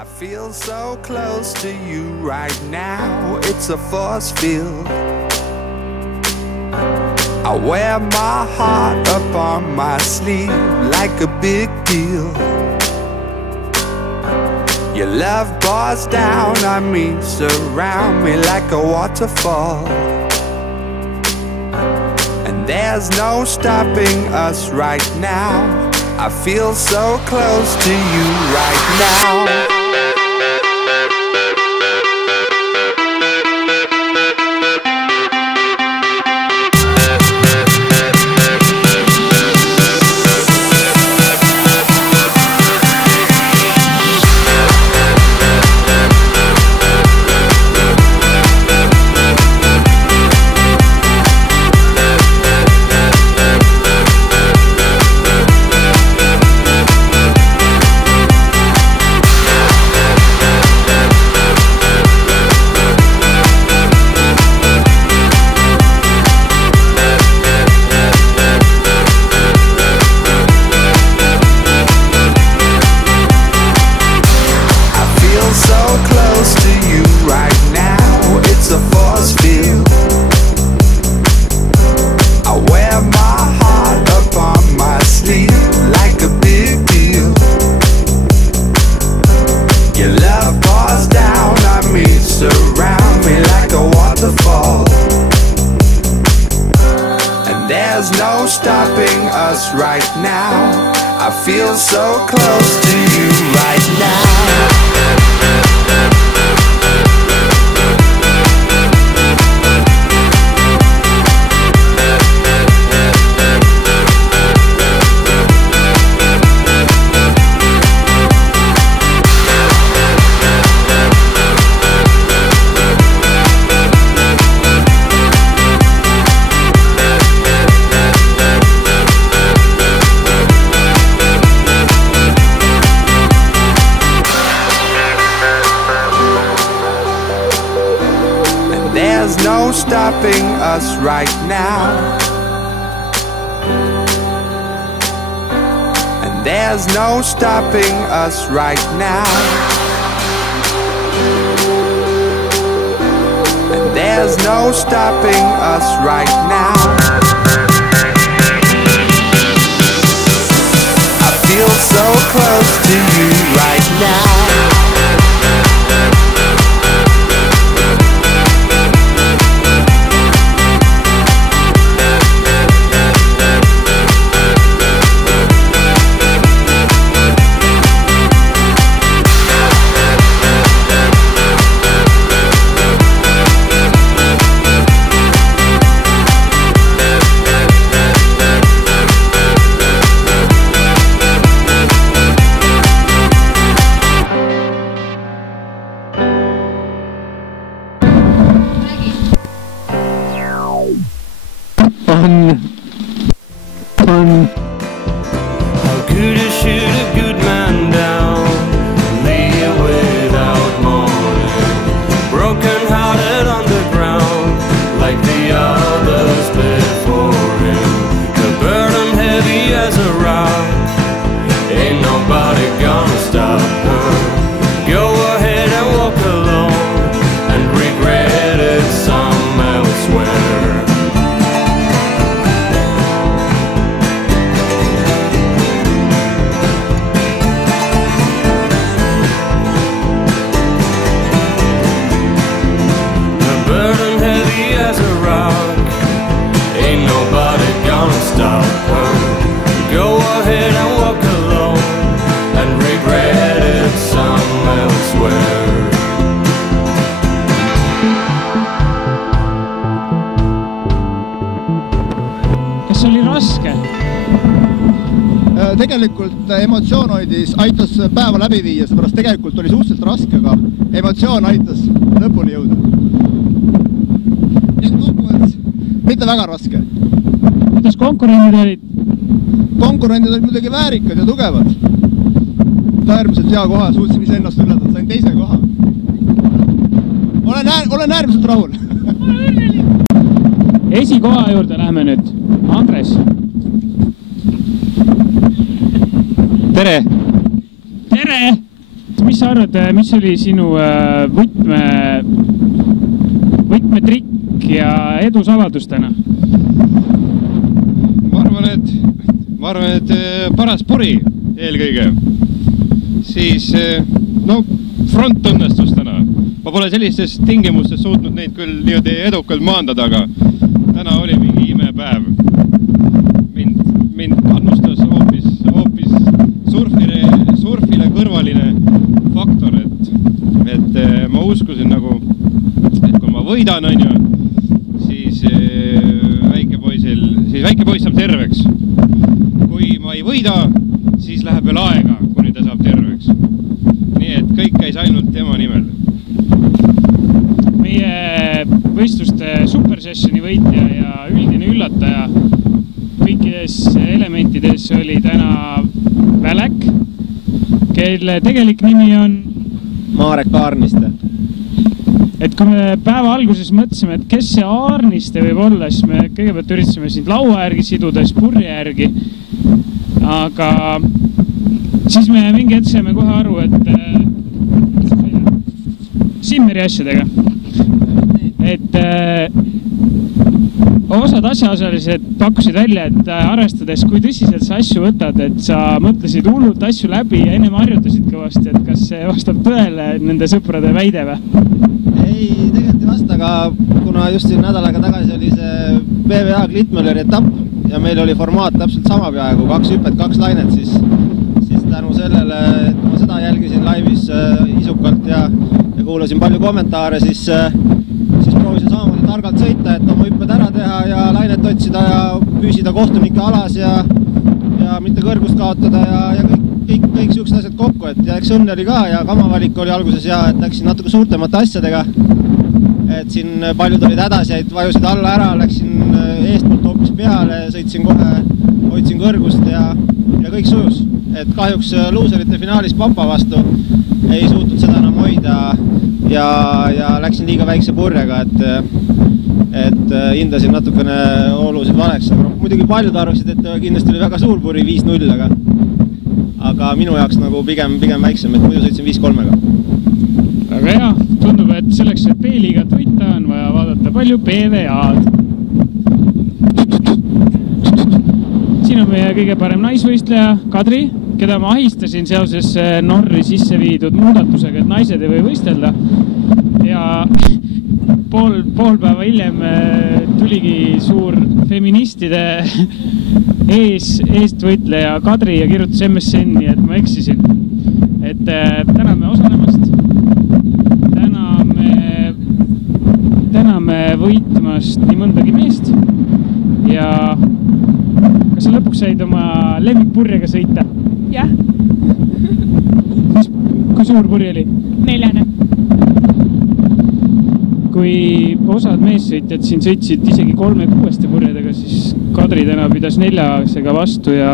I feel so close to you right now, it's a force field. I wear my heart up on my sleeve like a big deal. Your love pours down on me, surround me like a waterfall. And there's no stopping us right now. I feel so close to you right now. There's no stopping us right now. I feel so close to you right now. There's no stopping us right now. And there's no stopping us right now. And there's no stopping us right now. I feel so close to you right now. Fun. How could I shoot a good man down, lay without mourning, broken hearted on the ground, like the others before him. The burden heavy as a rock, ain't nobody gonna stop her. Go ahead and walk alone, and regret it some elsewhere. Kas oli raske? Tegelikult emotsioon aitas päeva läbi viia, seepärast tegelikult oli suhteliselt raske, aga emotsioon aitas lõpuni jõuda. Nii et kokkuvõttes mitte väga raske. Kuidas konkurendid olid? Konkurendid olid muidugi väärikad ja tugevad. Äärmiselt hea koha, suutsin ise ennast ületada, sain teise koha. Olen äärmiselt rahul. Esikoha juurde lähme nüüd. Andres. Tere! Tere! mis sa arvad, mis oli sinu võtmetrikk ja edusaladus täna? Ma arvan, et paras puri eelkõige. Siis, no, front õnnestus täna. Ma pole sellistes tingimustes suutnud neid küll niimoodi edukalt maandada, aga täna oli mingi imepäev. Mind kannustas hoopis surfile kõrvaline faktor, et ma uskusin nagu, et kui ma võidan, siis väike poiss saab terveks. Kui ma ei võida, siis läheb veel aega, kuni ta saab terveks. Nii et kõik käis ainult tema nimel. Meie võistluste supersessioni võitja ja üldine üllataja kõikides elementides oli täna Välek, kelle tegelik nimi on Marek Aarniste. Et kui me päeva alguses mõtlesime, et kes see Aarniste võib olla, siis me kõigepealt üritasime sind laua järgi siduda, siis purje järgi. Aga siis me mingi hetk saime kohe aru, et Simmeri asjadega. Et osad asjaosalised pakkusid välja, et arvestades, kui tõsiselt sa asju võtad, et sa mõtlesid hullult asju läbi ja ennem harjutasid kõvasti, et kas see vastab tõele nende sõprade väide või? Ei, tegelikult ei vasta, aga kuna just siin nädalaga tagasi oli see PVA Klittmülleri etapp ja meil oli formaat täpselt sama peaaegu, 2 hüpet, 2 lainet, siis tänu sellele, et ma seda jälgisin laivis isukalt ja kuulasin palju kommentaare, siis proovisin samamoodi targalt sõita, et oma hüpped ära teha ja lainet otsida ja püsida kohtunike alas ja mitte kõrgust kaotada ja kõik siuksed asjad kokku, et ja eks õnne oli ka ja kamavalik oli alguses ja et läksin natuke suurtemate asjadega, et siin paljud olid hädas, vajusid alla ära, läksin eestpoolt hoopis peale, sõitsin kohe, hoidsin kõrgust ja kõik sujus, et kahjuks luuserite finaalis Papa vastu ei suutnud seda enam hoida ja läksin liiga väikse purjega, et hindasin natukene olusid valeks, aga muidugi paljud arvasid, et kindlasti oli väga suur puri 5-0, aga minu jaoks nagu pigem väiksem, et muidu sõitsin 5-3-ga. Väga hea, tundub, et selleks, et B-liigat võita, on vaja vaadata palju PVA-d. Siin on meie kõige parem naisvõistleja Kadri, keda ma ahistasin seoses Norri sisse viidud muudatusega, et naised ei või võistelda. Ja pool päeva hiljem tuligi suur feministide eestvõitleja Kadri ja kirjutas MSN-i, et ma eksisin. Et täname osalemast, täname võitmast nii mõndagi meest ja kas sa lõpuks said oma lemmikpurjega sõita? Jah. Kui suur purje oli? 4. Kui osad meessõitjad siin sõitsid isegi 3-6 purjedega, siis Kadri täna pidas 4-sega vastu ja